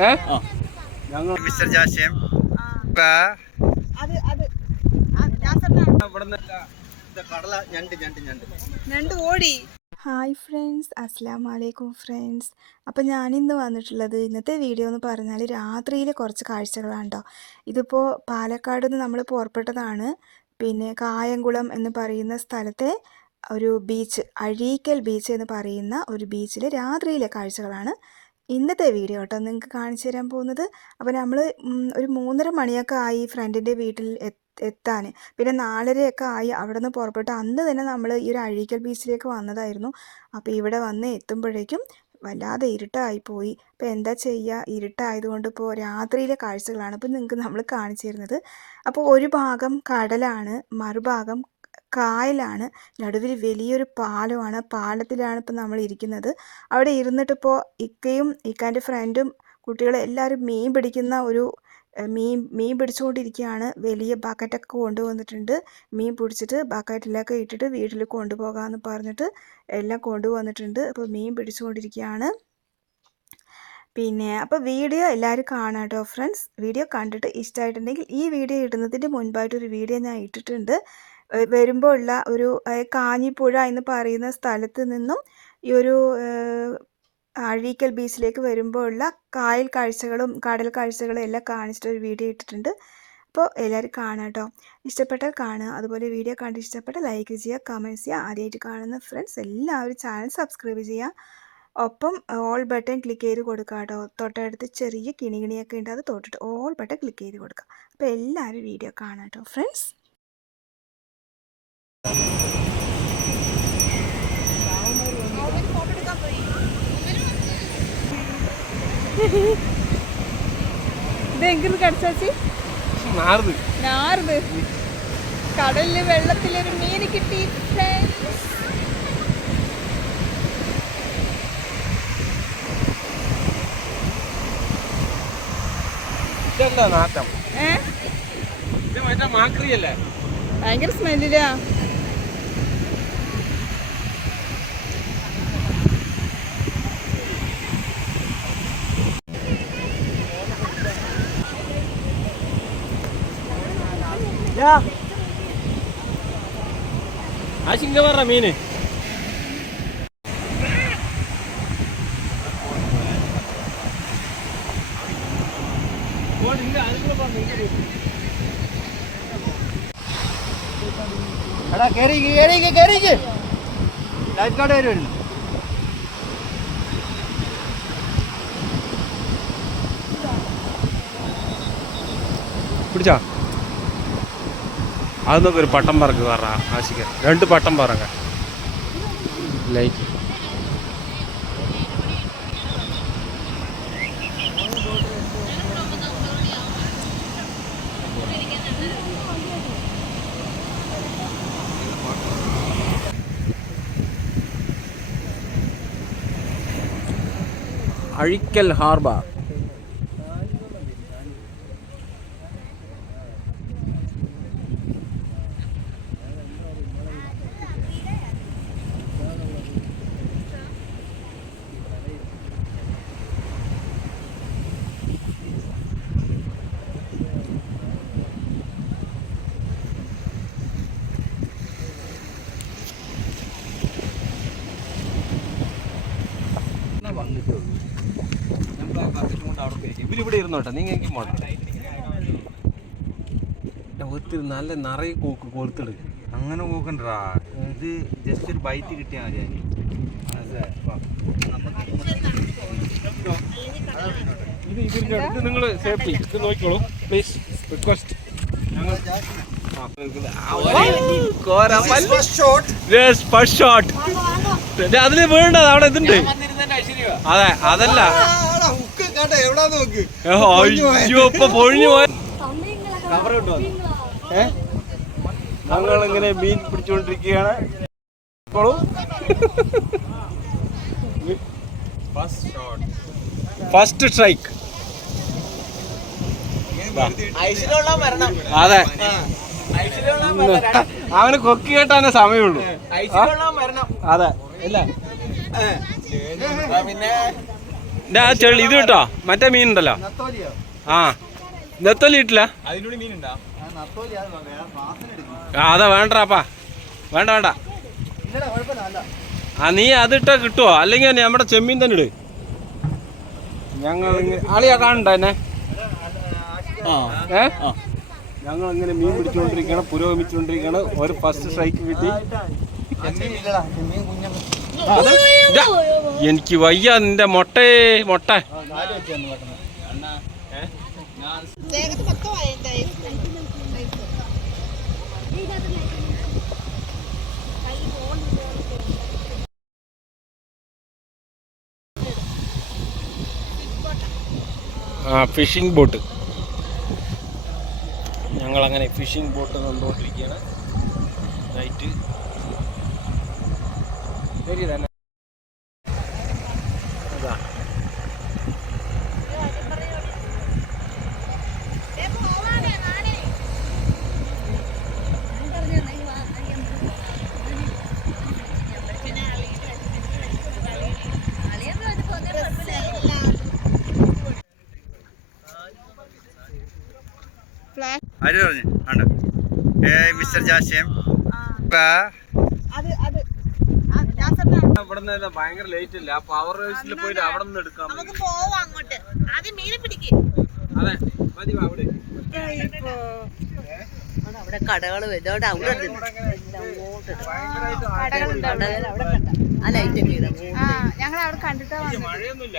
ഏ? ഞങ്ങൾ മിസ്റ്റർ ഓടി. ഹായ് ഫ്രണ്ട്സ് അസ്സാം വലൈക്കും ഫ്രണ്ട്സ്. അപ്പോൾ ഞാനിന്ന് വന്നിട്ടുള്ളത് ഇന്നത്തെ വീഡിയോ എന്ന് പറഞ്ഞാൽ രാത്രിയിലെ കുറച്ച് കാഴ്ചകളാണ് കേട്ടോ ഇതിപ്പോൾ പാലക്കാട് നിന്ന് നമ്മൾ പുറപ്പെട്ടതാണ്. പിന്നെ കായംകുളം എന്ന് പറയുന്ന സ്ഥലത്തെ ഒരു ബീച്ച് അഴീക്കൽ ബീച്ച് എന്ന് പറയുന്ന ഒരു ബീച്ചിലെ രാത്രിയിലെ കാഴ്ചകളാണ് ഇന്നത്തെ വീഡിയോ കേട്ടോ. നിങ്ങൾക്ക് കാണിച്ചു തരാൻ പോകുന്നത് അപ്പോൾ നമ്മൾ ഒരു മൂന്നര മണിയൊക്കെ ആയി ഫ്രണ്ടിന്റെ വീട്ടിൽ എത്ത് എത്താൻ. പിന്നെ നാലരയൊക്കെ ആയി അവിടെ നിന്ന് പുറപ്പെട്ട്. അന്ന് തന്നെ നമ്മൾ ഈ ഒരു അഴീക്കൽ ബീച്ചിലേക്ക് വന്നതായിരുന്നു. അപ്പോൾ ഇവിടെ വന്ന് എത്തുമ്പോഴേക്കും വല്ലാതെ ഇരുട്ടായിപ്പോയി അപ്പോൾ എന്താ ചെയ്യുക? ഇരുട്ടായതുകൊണ്ട് ഇപ്പോൾ രാത്രിയിലെ കാഴ്ചകളാണ് ഇപ്പോൾ നിങ്ങൾക്ക് നമ്മൾ കാണിച്ചു തരുന്നത്. അപ്പോൾ ഒരു ഭാഗം കടലാണ് മറുഭാഗം കായലാണ്. നടുവിൽ വലിയൊരു പാലമാണ്. പാലത്തിലാണ് ഇപ്പോൾ നമ്മൾ ഇരിക്കുന്നത്. അവിടെ ഇരുന്നിട്ടിപ്പോൾ ഇക്കയും ഇക്കാന്റെ ഫ്രണ്ടും കുട്ടികളെ എല്ലാവരും മീൻ പിടിക്കുന്ന ഒരു മീൻ മീൻ പിടിച്ചുകൊണ്ടിരിക്കുകയാണ്. വലിയ ബക്കറ്റൊക്കെ കൊണ്ടുവന്നിട്ടുണ്ട്. മീൻ പിടിച്ചിട്ട് ബക്കറ്റിലൊക്കെ ഇട്ടിട്ട് വീട്ടിൽ കൊണ്ടുപോകാമെന്ന് പറഞ്ഞിട്ട് എല്ലാം കൊണ്ടുവന്നിട്ടുണ്ട്. അപ്പോൾ മീൻ പിടിച്ചുകൊണ്ടിരിക്കുകയാണ്. പിന്നെ അപ്പോൾ വീഡിയോ എല്ലാവരും കാണാം കേട്ടോ ഫ്രണ്ട്സ് വീഡിയോ കണ്ടിട്ട് ഇഷ്ടമായിട്ടുണ്ടെങ്കിൽ ഈ വീഡിയോ ഇടുന്നതിന്റെ മുൻപായിട്ടൊരു വീഡിയോ ഞാൻ ഇട്ടിട്ടുണ്ട്. വരുമ്പോൾ ഉള്ള ഒരു കാഞ്ഞിപ്പുഴ എന്ന് പറയുന്ന സ്ഥലത്ത് നിന്നും ഈ ഒരു അഴീക്കൽ ബീച്ചിലേക്ക് വരുമ്പോൾ ഉള്ള കായൽ കാഴ്ചകളും കടൽ കാഴ്ചകളും എല്ലാം കാണിച്ചിട്ട് ഒരു വീഡിയോ ഇട്ടിട്ടുണ്ട്. അപ്പോൾ എല്ലാവരും കാണാം കേട്ടോ. ഇഷ്ടപ്പെട്ടാൽ കാണുക. അതുപോലെ വീഡിയോ കണ്ട് ഇഷ്ടപ്പെട്ട ലൈക്ക് ചെയ്യുക കമന്റ്സ് ചെയ്യുക. ആദ്യമായിട്ട് കാണുന്ന ഫ്രണ്ട്സ് എല്ലാവരും ചാനൽ സബ്സ്ക്രൈബ് ചെയ്യുക. ഒപ്പം ഓൾ ബട്ടൺ ക്ലിക്ക് ചെയ്ത് കൊടുക്കുക കേട്ടോ. തൊട്ടടുത്ത് ചെറിയ കിണികിണിയൊക്കെ ഉണ്ട്. അത് തൊട്ടിട്ട് ഓൾ ബട്ടൺ ക്ലിക്ക് ചെയ്ത് കൊടുക്കുക. അപ്പോൾ എല്ലാവരും വീഡിയോ കാണാം കേട്ടോ. ഫ്രണ്ട്സ് ഇത് എങ്ങനെ കടിച്ചാച്ചി? നാറുത് കടലിൽ വെള്ളത്തിലൊരു മീൻ കിട്ടി ഭയങ്കര സ്മെല്ലിലാ. ആ ശിങ്ക പറ മീന്. എടാ കേറി കേറി കേറി ലൈഫ് ഗാർഡ് വരുമല്ലോ പിടിച്ചാ? അതൊന്നൊക്കെ ഒരു പട്ടം പറക്ക് പറ ആശിക്ക. രണ്ട് പട്ടം പറങ്ങ ലൈറ്റ് അഴിക്കൽ ഹാർബർ. ഇവരിവിടെ ഇരുന്നോട്ടെ നിങ്ങൾ എനിക്ക് പോട്ടെ ഒത്തിരി നല്ല നിറയെ കോക്ക് കൊളുത്തിട് അങ്ങനെ കോക്കണ്ടാ ഇത് ജസ്റ്റ് ഒരു ബൈറ്റ് കിട്ടിയാൽ മതി ഇത് അടുത്ത് നിങ്ങൾ സേഫ്റ്റി ഇത് നോക്കിക്കോളൂ പ്ലീസ് റിക്വസ്റ്റ് അതിൽ വീണ്ടത് അവിടെ ഇതുണ്ട്. അതെ അതല്ല. അയ്യോ ഇപ്പൊ പൊഴിഞ്ഞു പോയ. ഞങ്ങൾ ഇങ്ങനെ മീൻ പിടിച്ചുകൊണ്ടിരിക്കുകയാണ് ഫസ്റ്റ് സ്ട്രൈക്ക് അതെ. അവന് കൊക്കി കേട്ടാനേ സമയമുള്ളൂ? അതെ. ഇല്ല. ഇതാ ആ ചെളി ഇത് കേട്ടോ. മറ്റേ മീൻ ഉണ്ടല്ലോ നത്തോലിയോ ആ നെത്തോലി ഇട്ടില്ല അത് വേണ്ടപ്പാ വേണ്ട വേണ്ട. ആ നീ അതിട്ടാ കിട്ടുവോ? അല്ലെങ്കിൽ നമ്മുടെ ചെമ്മീൻ തന്നെ ഇട്. ഞങ്ങൾ ആളിയാ കാണണ്ട എന്നെ? ഏ? ഞങ്ങൾ ഇങ്ങനെ മീൻ പിടിച്ചുകൊണ്ടിരിക്കുകയാണ് പുരോഗമിച്ചുകൊണ്ടിരിക്കുകയാണ്. ഒരു ഫസ്റ്റ് സ്ട്രൈക്ക് കിട്ടി. എനിക്ക് വയ്യ നിന്റെ മൊട്ടേ മൊട്ട. ആ ഫിഷിംഗ് ബോട്ട് ഞങ്ങളങ്ങനെ ഫിഷിംഗ് ബോട്ട് കണ്ടുകൊണ്ടിരിക്കുകയാണ് നൈറ്റ് ശരി തന്നെ ആര് പറഞ്ഞു? ആണ് ഏ മിസ്റ്റർ ജാസ്യം പറഞ്ഞ ഭയങ്കര ലേറ്റ് ഇല്ല പവർ ഹൗസിൽ പോയിട്ട് അവിടെ നിന്ന് എടുക്കാം നമുക്ക് പോവാം അങ്ങോട്ട്. ആദ്യം മീനെ പിടിക്ക്. അതെ. മതി അവിടെ. അവിടെ കടകൾ ഇതോടെ അവിടെ ആ ലൈറ്റ് ഒക്കെ ആ ഞങ്ങൾ അവിടെ കണ്ടിട്ടാ വന്നത്. മഴയൊന്നുമില്ല.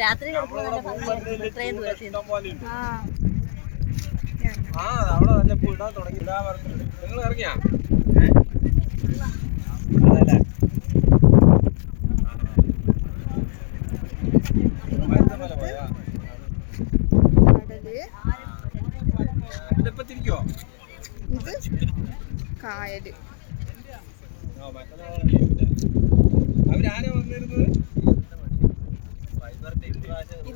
രാത്രി ഇത്രയും ദൂരത്തിൽ. ആ. അവിടെ നല്ല ഇടാൻ തുടങ്ങി. ഇതാ പറഞ്ഞു നിങ്ങൾ ഇറങ്ങിയാ കടൽ ഇതിപ്പോ തിരിക്കോ ഇത് കായൽ അവരാരാ വന്നിരുന്നത് ഇത് കായൽ വീഡിയോ കോൾ വിളിക്കണ വേണ്ടല്ലേ ബീച്ച് നല്ല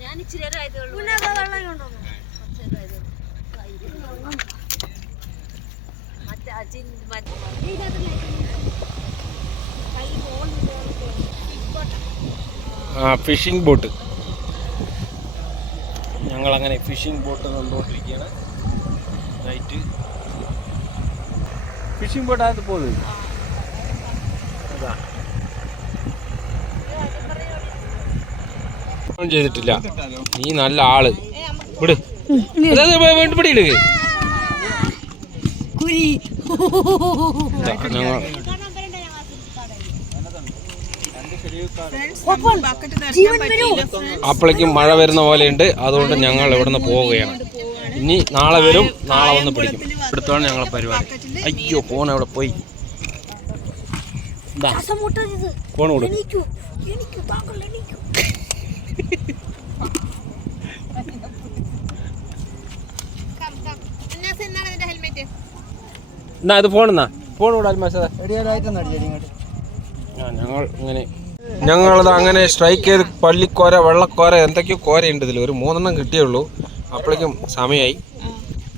ഞാൻ ഇച്ചിരി നേരം ആയതേ ഉള്ളൂ. കുറച്ച് നേരം ആയതേ ഉള്ളൂ. മറ്റേ അജിൻ മറ്റേ ആ ഫിഷിംഗ് ബോട്ട് ഞങ്ങൾ അങ്ങനെ ഫിഷിംഗ് ബോട്ട് കണ്ടുകൊണ്ടിരിക്കുകയാണ് നൈറ്റ് ഫിഷിംഗ് ബോട്ട് അത് പോകുന്നത് അതാ. ഒന്നും ചെയ്തിട്ടില്ല. നീ നല്ല ആൾ. വിട്. ഞങ്ങൾ അപ്പോഴേക്കും മഴ വരുന്ന പോലെയുണ്ട്. അതുകൊണ്ട് ഞങ്ങൾ ഇവിടുന്ന് പോവുകയാണ്. ഇനി നാളെ വരും. നാളെ വന്ന് പിടിക്കും. അടുത്താണ് ഞങ്ങളെ പരിപാടി. അയ്യോ ഫോൺ അവിടെ പോയി? ഫോൺ കൊടുക്കും. എന്നാ ഇത് ഫോണെന്നാ ഫോൺ ഞങ്ങൾ ഇങ്ങനെ ഞങ്ങളത് അങ്ങനെ സ്ട്രൈക്ക് ചെയ്ത് പള്ളിക്കോര വെള്ളക്കോര എന്തൊക്കെയോ കോരയുണ്ട് ഇതിൽ ഒരു മൂന്നെണ്ണം കിട്ടിയുള്ളൂ. അപ്പോഴേക്കും സമയമായി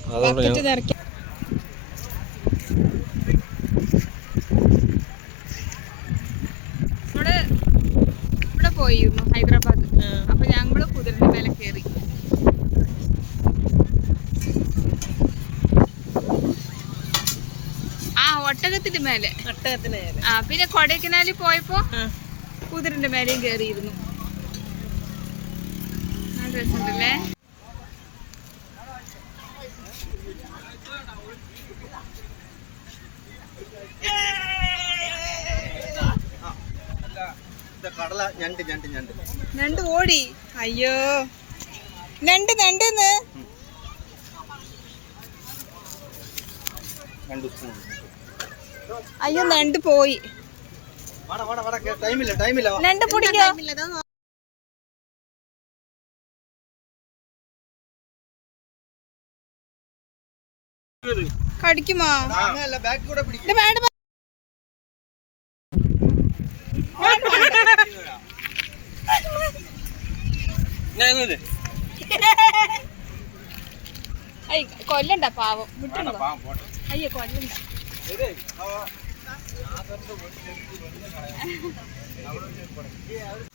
അതുകൊണ്ട് ഞങ്ങൾ പോയിരുന്നു ഹൈദരാബാദ് അപ്പൊ ഞങ്ങൾ കുതിരന്റെ മേലെ കയറി ആ ഒട്ടകത്തിന്റെ മേലെ. ഒട്ടകത്തിന് ആ പിന്നെ കൊടൈക്കനാലിൽ പോയപ്പോ കുതിരന്റെ മേലെയും കയറിയിരുന്നു നല്ല രസമുണ്ടല്ലേ? കടല ഞണ്ട് ഞണ്ട് ഞണ്ട്. നണ്ട് ഓടി. അയ്യോ. രണ്ട് നണ്ടെന്ന് രണ്ട് സ്പൂൺ അയ്യോ നണ്ട് പോയി. രണ്ട് പിടിക്കോ? കടിക്കുമോ? അങ്ങനല്ല ബാക്ക് കൂടെ പിടിക്കും. ഇത് വേണ്ട കൊല്ലണ്ട പാവം. വിട്ടുണ്ടോ അയ്യോ കൊല്ലണ്ട. देख हाँ हाँ तो बहुत टेस्टी बनने का है हम लोग ये पड़े ये और